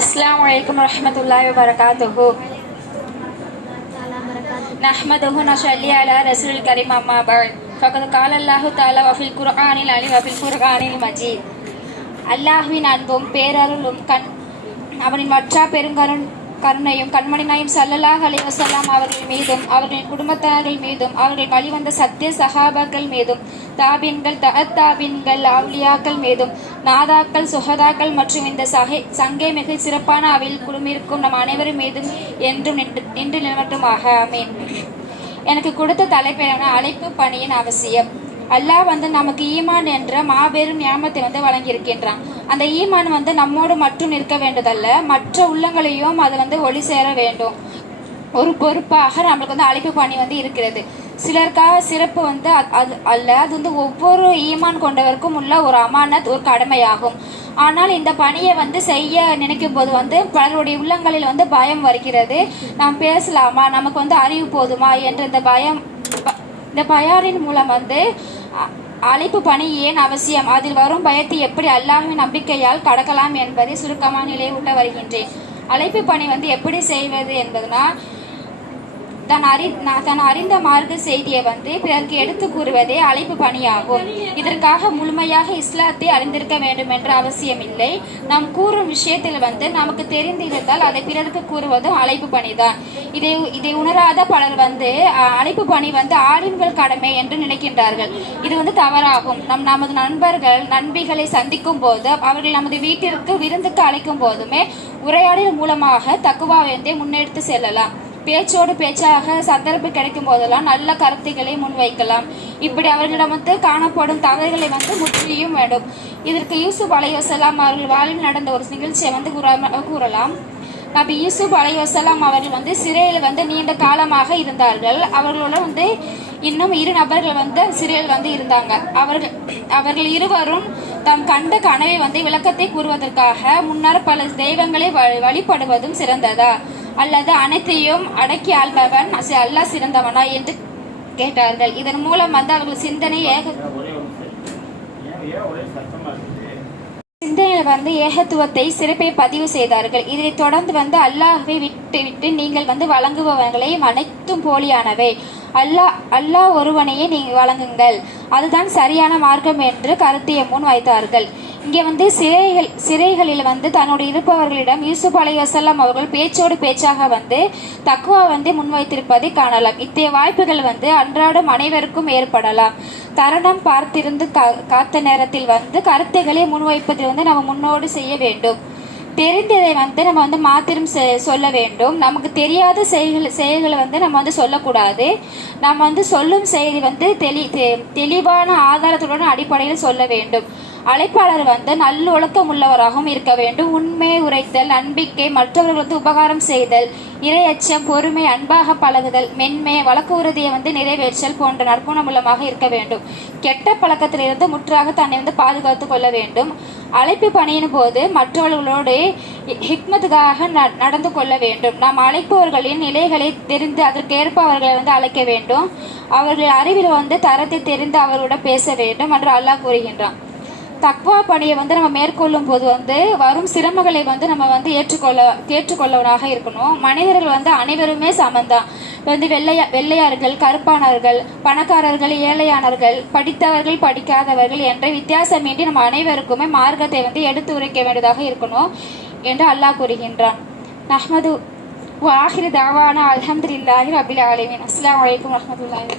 अस्सलामु अलैकुम रहमतुल्लाहि व बरकातुहू। नहमदुहु नशल्ली अला रसूलिल करीम अम्मा बअद। फ़क़द क़ाल अल्लाहु तआला व फ़िल क़ुरआनिल अज़ीम व फ़िल फ़ुरक़ानिल मजीद। அல்லாஹ்வின் அன்பும் பேரருளும் அவனின் வற்றா கருணையும் கண்மணி நாயம் ஸல்லல்லாஹு அலைஹி வஸல்லம் அவர்கள் மீதும் அவர்களின் குடும்பத்தார்கள் மீதும் அவர்கள் வழிவந்த சத்திய சஹாபாக்கள் மீதும் தாபின்கள் தாபின்கள் அவுலியாக்கள் மீதும் நாதாக்கள் சுஹதாக்கள் மற்றும் இந்த சங்கை மிக சிறப்பான அவையில் குழுமிருக்கும் நம் அனைவரும் மீதும் என்றும் நின்று நிலவட்டுமாக. ஆமீன். எனக்கு கொடுத்த தலைப்பெயரான அழைப்பு பணியின் அவசியம். அல்லாஹ் நமக்கு ஈமான் என்ற மாபெரும் ஞாபகத்தை வழங்கியிருக்கின்றான். அந்த ஈமான் நம்மோடு மட்டும் நிற்க வேண்டதல்ல, மற்ற உள்ளங்களையும் அது ஒளி சேர வேண்டும். ஒரு பொறுப்பாக நம்மளுக்கு அழைப்பு பணி இருக்கிறது. சிலருக்காக சிறப்பு அது அல்ல, அது ஒவ்வொரு ஈமான் கொண்டவருக்கும் உள்ள ஒரு அமானத், ஒரு கடமையாகும். ஆனால் இந்த பணியை செய்ய நினைக்கும் போது பலருடைய உள்ளங்களில் பயம் வருகிறது. நாம் பேசலாமா, நமக்கு அறிவு போதுமா என்ற இந்த பயாரின் மூலம் அழைப்பு பணி ஏன் அவசியம், அதில் வரும் பயத்தை எப்படி அல்லாஹ்வின் நம்பிக்கையால் கடக்கலாம் என்பதை சுருக்கமான நிலையூட்ட வருகின்றேன். அழைப்பு பணி எப்படி செய்வது என்பதுனா, தன் அறிந்த மார்க்க செய்தியை பிறருக்கு எடுத்து கூறுவதே அழைப்பு பணியாகும். இதற்காக முழுமையாக இஸ்லாத்தை அறிந்திருக்க வேண்டும் என்ற அவசியம் இல்லை. நாம் கூறும் விஷயத்தில் நமக்கு தெரிந்திருந்தால் அதை பிறருக்கு கூறுவதும் அழைப்பு பணிதான். இதை உணராத பலர் அழைப்பு பணி ஆலிம்கள் கடமை என்று நினைக்கின்றார்கள். இது தவறாகும். நமது நண்பர்கள் நண்பிகளை சந்திக்கும் போது, அவர்கள் நமது வீட்டிற்கு விருந்துக்கு அழைக்கும் போதுமே உரையாடல் மூலமாக தக்குவாவை முன்னெடுத்து செல்லலாம். பேச்சோடு பேச்சாக சந்தர்ப்பம் கிடைக்கும் போதெல்லாம் நல்ல கருத்துக்களை முன்வைக்கலாம். இப்படி அவர்களிடம் காணப்படும் தவறுகளை முற்றியும் வேண்டும். இதற்கு யூசுப் அலைஹிஸ்ஸலாம் அவர்கள் வாழ்வில் நடந்த ஒரு நிகழ்ச்சியை கூறலாம். நபி யூசுப் அலைஹிஸ்ஸலாம் அவர்கள் சிறையில் நீண்ட காலமாக இருந்தார்கள். அவர்களோட இன்னும் 2 நபர்கள் சிறையில் இருந்தாங்க. அவர்கள் இருவரும் தாம் கண்ட கனவை விளக்கத்தை கூறுவதற்காக முன்னர் பல தெய்வங்களை வழிபடுவதும் சிறந்ததா அல்லது அனைத்தையும் அடக்கி ஆள்பவன் அல்லாஹ் சிறந்தவனா என்று கேட்டார்கள். இதன் மூலம் அவர்கள் சிந்தனையில் ஏகத்துவத்தை சிறப்பை பதிவு செய்தார்கள். இதை தொடர்ந்து அல்லாஹ்வை விட்டு நீங்கள் வழங்குபவர்களை அனைத்தும் போலியானவை, அல்லாஹ் ஒருவனையே நீங்கள் வழங்குங்கள், அதுதான் சரியான மார்க்கம் என்று கருத்தை முன் வைத்தார்கள். இங்கே சிறைகளில் தன்னோடு இருப்பவர்களிடம் யூசுப் அலைஹிஸ்ஸலாம் அவர்கள் பேச்சோடு பேச்சாக தக்குவா முன்வைத்திருப்பதை காணலாம். இத்தகைய வாய்ப்புகள் அன்றாடம் அனைவருக்கும் ஏற்படலாம். தருணம் பார்த்திருந்து காத்த நேரத்தில் கருத்துக்களை முன்வைப்பதில் நம்ம முன்னோடு செய்ய வேண்டும். தெரிந்ததை நம்ம மாத்திரம் சொல்ல வேண்டும். நமக்கு தெரியாத செயல்களை நம்ம சொல்லக்கூடாது. நம்ம சொல்லும் செய்தி தெளிவான ஆதாரத்துடன் அடிப்படையில் சொல்ல வேண்டும். அழைப்பாளர் நல்லொழுக்கம் உள்ளவராகவும் இருக்க வேண்டும். உண்மை உரைத்தல், நம்பிக்கை, மற்றவர்களுக்கு உபகாரம் செய்தல், இறையச்சம், பொறுமை, அன்பாக பழகுதல், மென்மை, வழக்கு உறுதியை நிறைவேற்றல் போன்ற நற்குணம் உள்ளமாக இருக்க வேண்டும். கெட்ட பழக்கத்திலிருந்து முற்றாக தன்னை பாதுகாத்து கொள்ள வேண்டும். அழைப்பு பணியின் போது மற்றவர்களோடு ஹிக்மத்துக்காக நடந்து கொள்ள வேண்டும். நாம் அழைப்பவர்களின் நிலைகளை தெரிந்து அதற்கேற்ப அவர்களை அழைக்க வேண்டும். அவர்கள் அறிவில் தரத்தை தெரிந்து அவர்களுடன் பேச வேண்டும் என்று அல்லாஹ் கூறுகின்றான். தக்வா பணியை நம்ம மேற்கொள்ளும் போது வரும் சிரமங்களை நம்ம ஏற்றுக்கொள்ளவனாக இருக்கணும். மனிதர்கள் அனைவருமே சமந்தான். வெள்ளையார்கள், கருப்பானவர்கள், பணக்காரர்கள், ஏழையானவர்கள், படித்தவர்கள், படிக்காதவர்கள் என்ற வித்தியாசமின்றி நம்ம அனைவருக்குமே மார்க்கத்தை எடுத்து உரைக்க வேண்டியதாக இருக்கணும் என்று அல்லாஹ் கூறுகின்றான். நஹ்மது வ ஆஹிரு தாவானா அல்ஹம்துலில்லாஹி ரப்பில் ஆலமீன். அஸ்ஸலாமு அலைக்கும் வரஹ்மத்துல்லாஹி.